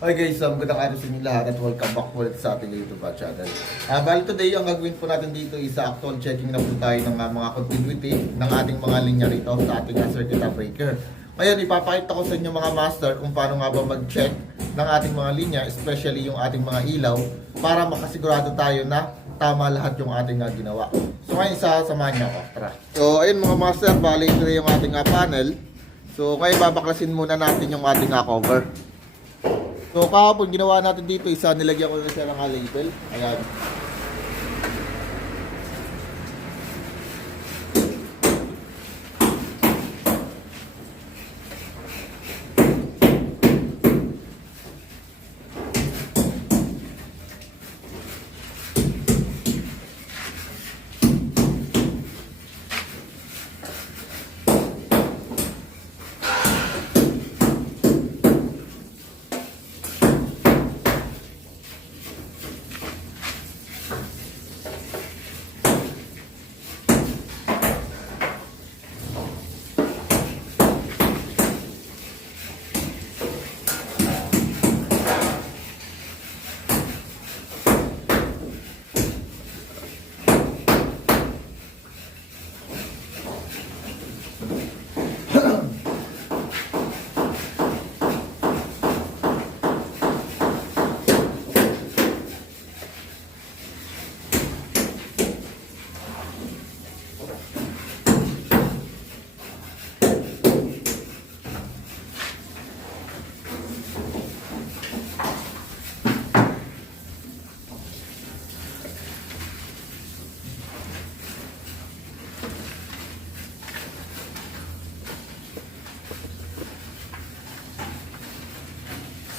Okay guys, magandang araw sa inyo lahat at welcome back ulit sa ating YouTube channel. Bali today, ang gagawin po natin dito is actual checking na po tayo ng mga continuity ng ating mga linya rito sa ating circuit breaker. Ngayon, ipapakita ko sa inyo mga master kung paano nga ba mag-check ng ating mga linya, especially yung ating mga ilaw, para makasigurado tayo na tama lahat yung ating ginawa. So ngayon, sasamahan niyo ako. Tara. So ayun mga master, bali ito yung ating panel. So ngayon, babaklasin muna natin yung ating cover. So kahapon ginawa natin dito isa, nilagyan ko na siya ng label. Ayan.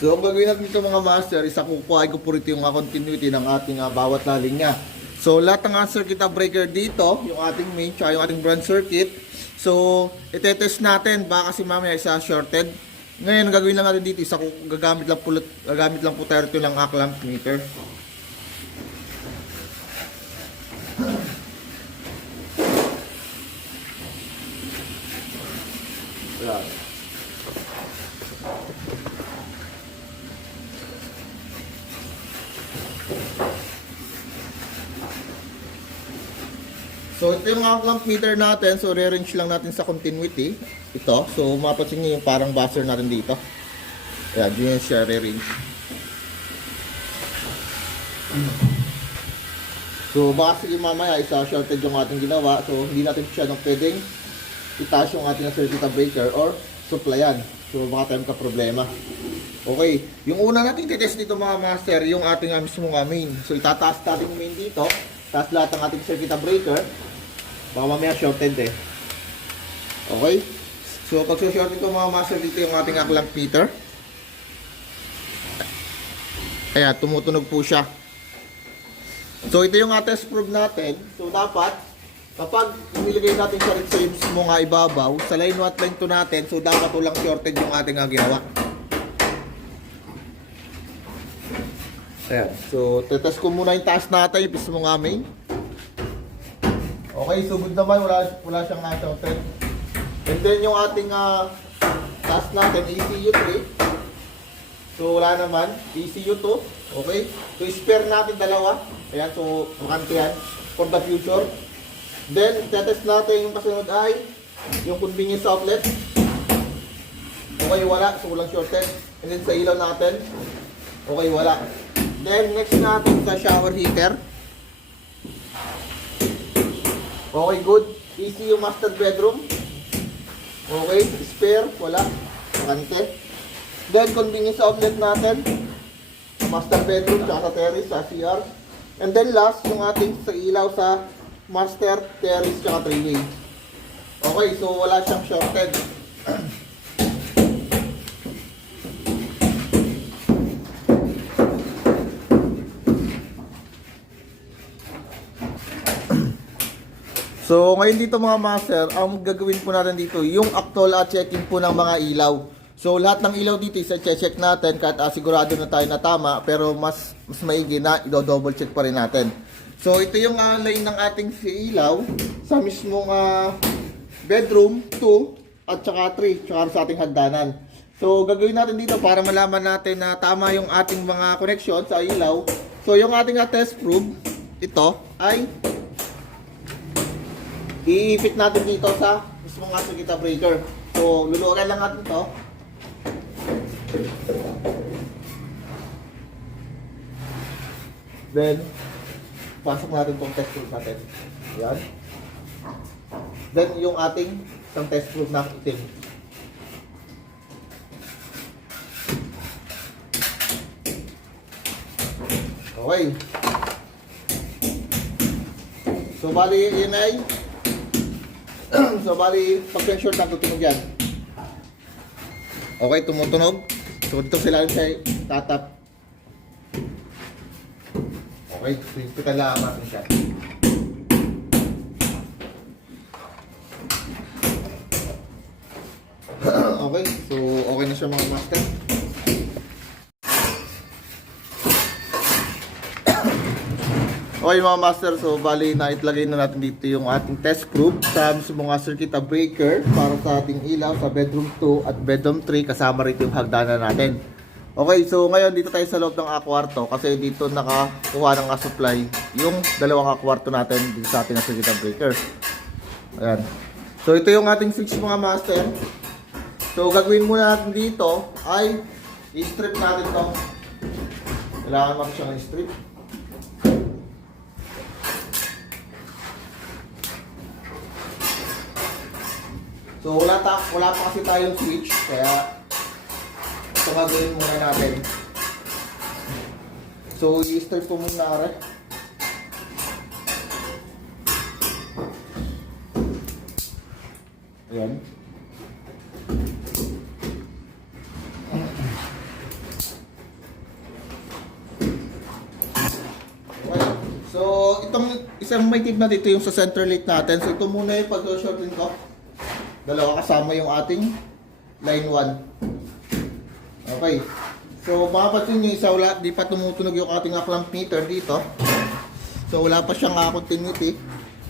So ang gagawin natin dito mga master, isa kukuhain ko po rito yung continuity ng ating bawat linya. So lahat ng circuit breaker dito, yung ating main, tsaka yung ating branch circuit. So itetest natin, baka kasi mamaya isa shorted. Ngayon ang gagawin lang natin dito, isa gagamit lang po tayo rito ng clamp meter. Ayan. So ito yung clamp meter natin, so re-range lang natin sa continuity. Ito, so mapapansin nyo yung parang buzzer natin dito. Ayan, yun siya re-range. So baka sige mamaya isa shorted yung ating ginawa, so hindi natin siya pwedeng itaas yung ating circuit breaker or supplyan. So baka tayong ka-problema. Okay, yung una natin titest dito mga master, yung ating mismong main. So itataas natin yung main dito, taas lahat ng ating circuit breaker. Baka mamaya shorted eh. Okay? So pag shorted ko mga master, dito yung ating clamp meter. Ayan, tumutunog po siya. So ito yung test probe natin. So dapat, kapag nilagay natin siya sa mismo ibabaw, sa line 1 at line 2 natin, so dapat walang shorted yung ating ginawa. Ayan. So tetest ko muna yung taas natin, yung mismo main. Okay, so good naman, wala siyang na-shorted. And then yung ating task natin, ECU 3. So wala naman, ECU 2. Okay, so spare natin dalawa. Ayan, so makante yan for the future. Then, tetest natin yung kasunod ay yung convenience outlet. Okay, wala, so walang shorted. And then sa ilaw natin, okay, wala. Then next natin sa shower heater. Okay, good. ECU master bedroom. Okay, spare, wala. Makante. Then, convenience outlet natin. Master bedroom, tsaka sa terrace, sa CR. And then last, yung ating sa ilaw sa master, terrace, tsaka 3-way. Okay, so wala siyang shorted. So ngayon dito mga master, ang gagawin po natin dito, yung actual checking po ng mga ilaw. So lahat ng ilaw dito isa-check natin kahit sigurado na tayo na tama, pero mas maigi na i-double check pa rin natin. So ito yung line ng ating ilaw sa mismong bedroom 2 at saka 3, tsaka sa ating hagdanan. So, gagawin natin dito para malaman natin na tama yung ating mga connection sa ilaw. So, yung ating test probe, ito ay iipit natin dito sa mismong circuit breaker. So, luluoran lang natin ito. Then, pasok natin itong test probe natin. Yan. Then, yung ating isang test probe na itim. Okay. So, bali, yun ay so, bali, pag-short na tutunog yan. Okay, tumutunog. So, dito sila sa tatap. Okay, so, ipitan lang natin siya. Okay, so, okay na siya mga master. Okay mga master, so bali na itlagay na natin dito yung ating test probe sa mga circuit breaker para sa ating ilaw sa bedroom 2 at bedroom 3 kasama rito yung hagdanan natin. Okay, so ngayon dito tayo sa loob ng kwarto kasi dito nakakuha ng supply yung dalawang kwarto natin dito sa ating circuit breaker. Ayan. So ito yung ating switch mga master. So gagawin muna natin dito ay i-strip natin to. Kailangan natin siyang i-strip. So wala pa kasi tayong switch kaya ito gagawin muna natin. So i-strip ko muna rin. Ayan. Okay. So itong isang may tip na dito yung sa center light natin. So ito muna yung pag-shorten ko. Dalawa kasama yung ating line 1. Okay. So mapapansin nyo isa wala, di pa tumutunog yung ating clamp meter dito. So wala pa siyang continuity.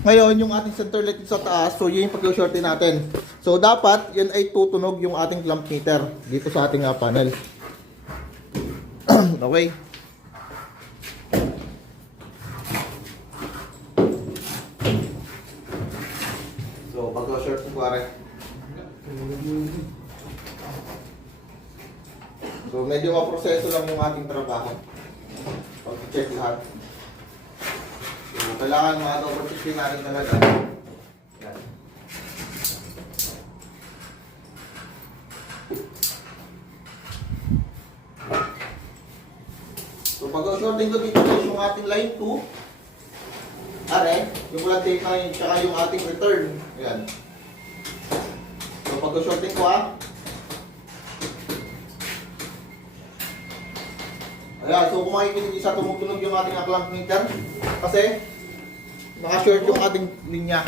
Ngayon yung ating center light sa taas, so yun yung pag-shorten natin. So dapat yan ay tutunog yung ating clamp meter dito sa ating panel. Okay. So pag-short ko pare. So medyo maproseso lang yung ating trabaho. Pag-check lahat. So kailangan mga double-check natin talaga. Yan. So pag-shorting ko dito yung ating line 2. Are, yung walang take na yun, tsaka yung ating return. Ayan. So pag-shorting ko ayan, so kung makikinig isa tumutunog yung ating clamp meter kasi naka-short yung ating linya.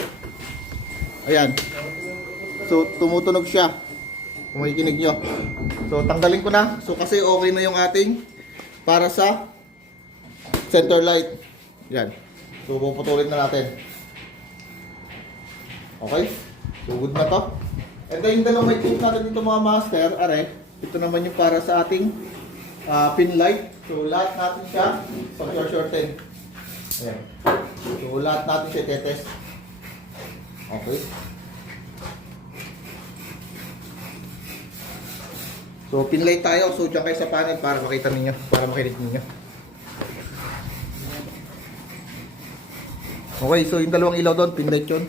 Ayan. So tumutunog siya. Kung makikinig nyo. So tanggalin ko na. So kasi okay na yung ating para sa center light. Ayan. So puputulin na natin. Okay. So good na to. And then yung dalawang may tip natin dito mga master. Are, ito naman yung para sa ating pin light. So lahat natin siya pag-shorten. Ayan. So lahat natin siya tetest. Okay. So pin light tayo. So dyan kayo sa panel para makita ninyo, para makinig ninyo. Okay, so yung dalawang ilaw doon, pin light yun.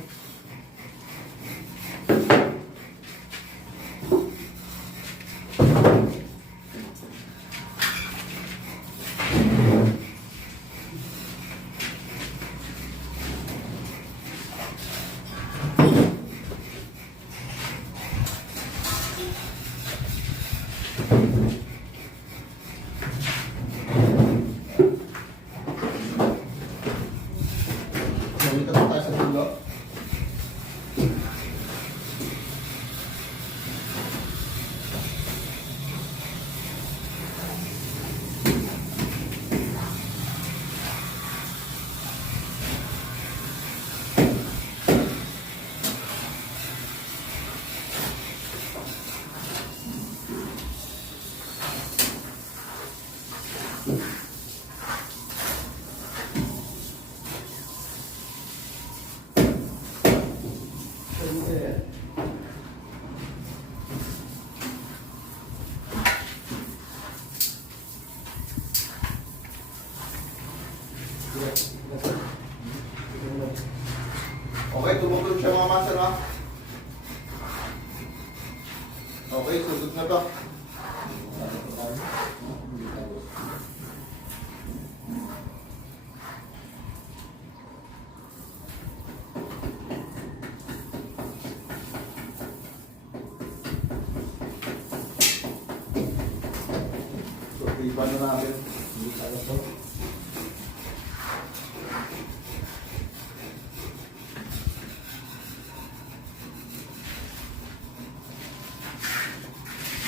Dito tayo sa dulo. tumukulog siya mga master ha. Okay, susod na to. So, iba na natin. Hindi tayo to.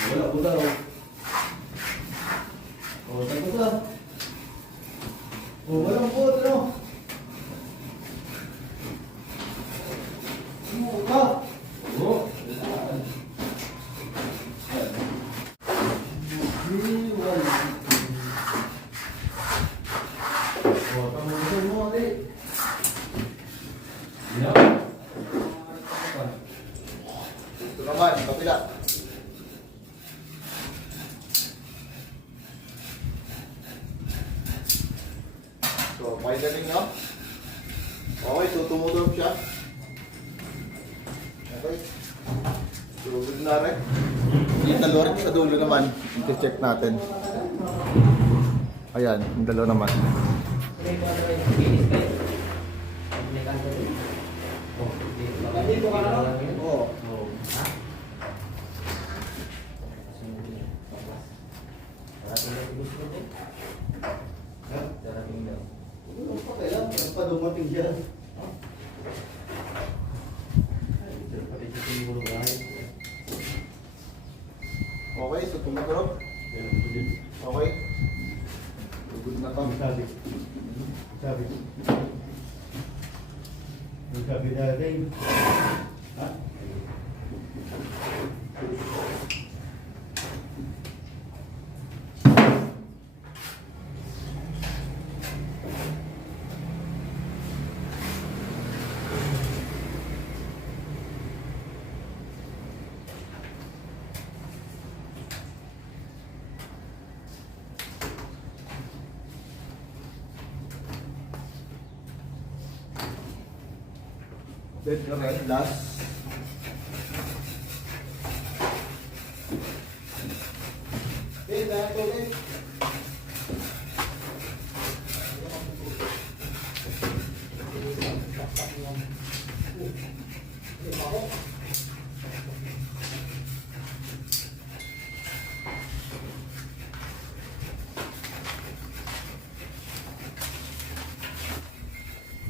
Wala po daw. O, tayo ka. O, walang po, ano? O, ka. O. Ito naman, kapila. So, pakinggan ninyo. Okay, so tumulog siya. Okay. Tumulog na rin. Yung dalawa rin sa dulo naman. I-check natin. Ayan, yung dalawa naman. Oo. Dumating siya. Okay, so tumutulog. Okay. Good na to. Sabi natin. Ha? Then, okay, last. Okay, dahil ko ulit.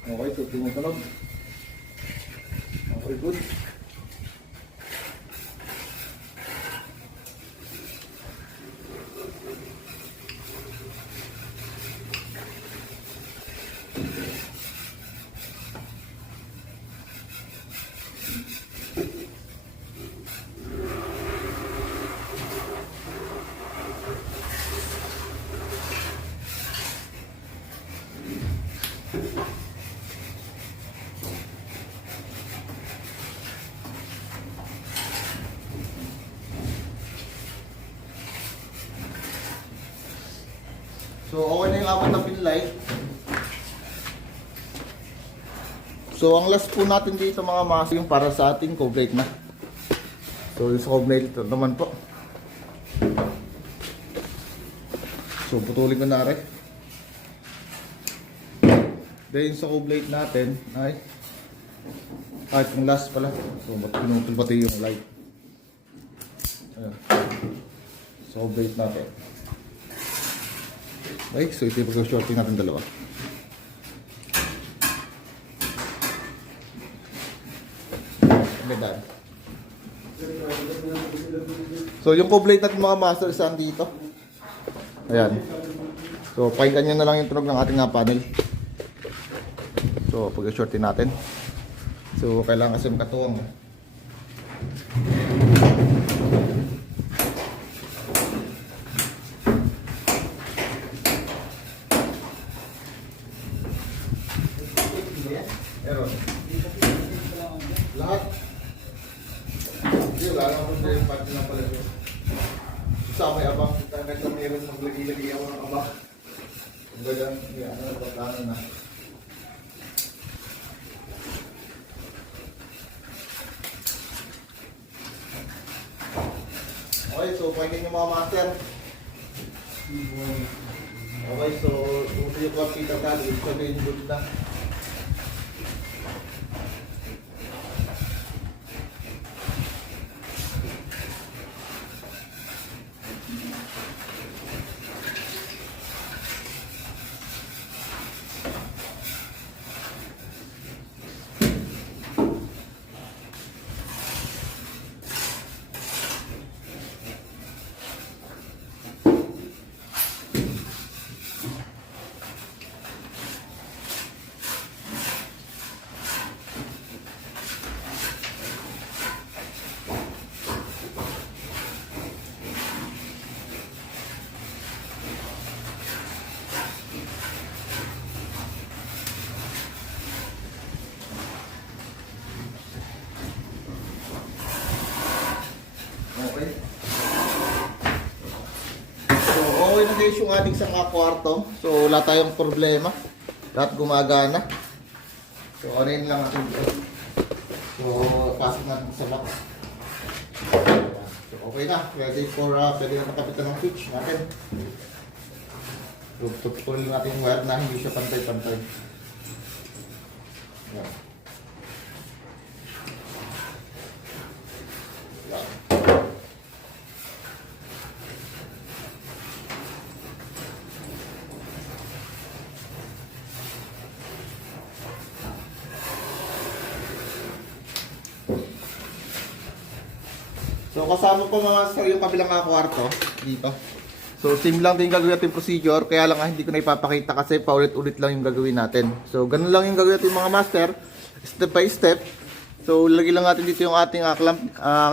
Okay, so tumutunog. Okay, good. So, okay na yung apat na pin light. So, ang last po natin dito mga mas yung para sa ating co-brake na. So, yung sa co-brake ito naman po. So, putulin ko na rin. Then, sa co-brake natin ay yung last pala. So, pinutol pati yung light. Ayan. So, co-brake natin. Okay, so ito yung pag-shorting natin dalawa. Ganda. So yung co-blade natin mga master saan dito. Ayan. So pakinggan nyo na lang yung tunog ng ating panel. So pag-shorting natin. So kailangan kasi makatuwang. Meron. Lahat. Hindi, wala naman po yung pati lang pala siya. Sa may abang, kita meron maglagi-lagi ako ng abang. Kung ganyan, ano, plano na. mga master. Okay, so ito yung club kita tali. Ito yung good na. Okay. So, okay na guys yung ating isang kwarto. So, wala tayong problema. Lahat gumagana. So, ano yun lang natin dito. So, pasok natin sa box. So, okay na. Pwede na makapitan ng switch natin. So, tutuloy natin yung wire na hindi siya pantay-pantay. Yan. Yan. So kasama po mga master yung kabilang kwarto dito. So same lang din gagawin natin procedure, kaya lang hindi ko na ipapakita kasi paulit-ulit lang yung gagawin natin. So ganun lang yung gagawin natin mga master, step by step. So lagay lang natin dito yung ating clamp,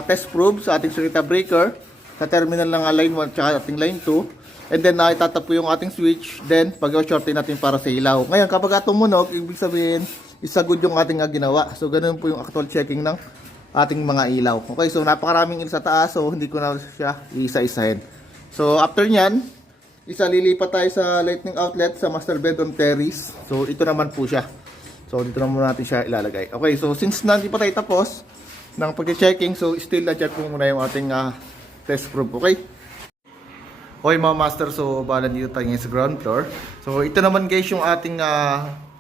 test probe sa ating circuit breaker sa terminal ng line 1 at ating line 2. And then itatapo yung ating switch, then pag-shortin natin para sa ilaw. Ngayon kapag tumunog, ibig sabihin isa good yung ating ginawa. So ganun po yung actual checking ng ating mga ilaw. Okay, so napakaraming ilaw sa taas, so hindi ko na siya isa-isahin. So after nyan, lilipat tayo sa lightning outlet sa master bedroom terrace. So ito naman po siya. So dito na muna natin siya ilalagay. Okay, so since hindi pa tayo tapos ng pag-checking, so still na-check po muna yung ating test probe. Okay? Okay mga master, so bala dito tayo ngayon sa ground floor. So ito naman guys yung ating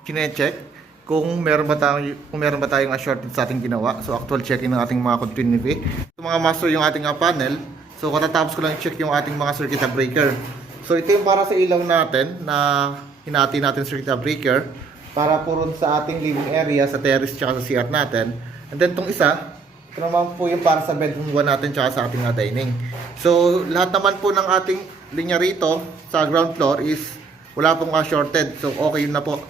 kine-check kung meron ba tayong shorted sa ating ginawa. So actual checking ng ating mga continuity. So mga master yung ating panel. So katatapos ko lang i-check yung ating mga circuit breaker. So ito yung para sa ilaw natin na hinati natin circuit breaker para po ron sa ating living area, sa terrace tsaka sa CR natin. And then itong isa, ito naman po yung para sa bedroom 1 natin tsaka sa ating dining. So lahat naman po ng ating linya rito sa ground floor is wala pong shorted. So okay yun na po.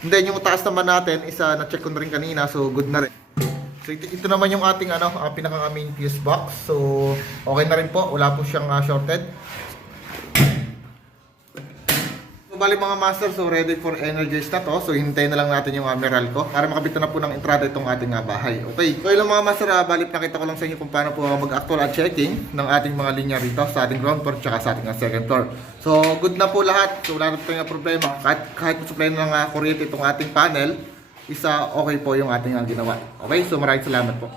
And then yung taas naman natin, isa na-check ko na rin kanina, so good na rin. So ito naman yung ating pinaka main fuse box. So okay na rin po, wala po siyang shorted. So bali mga master, so ready for energize na to. So hintayin na lang natin yung Meralco para makabit na po ng entrada itong ating bahay. Okay, so ilang mga master, balik nakita ko lang sa inyo kung paano po mag-actual checking ng ating mga linya rito sa ating ground floor tsaka sa ating second floor. So good na po lahat, so wala na tayong problema. Kahit supply ng kuryente itong ating panel, isa okay po yung ating ginawa. Okay, so maraming salamat po.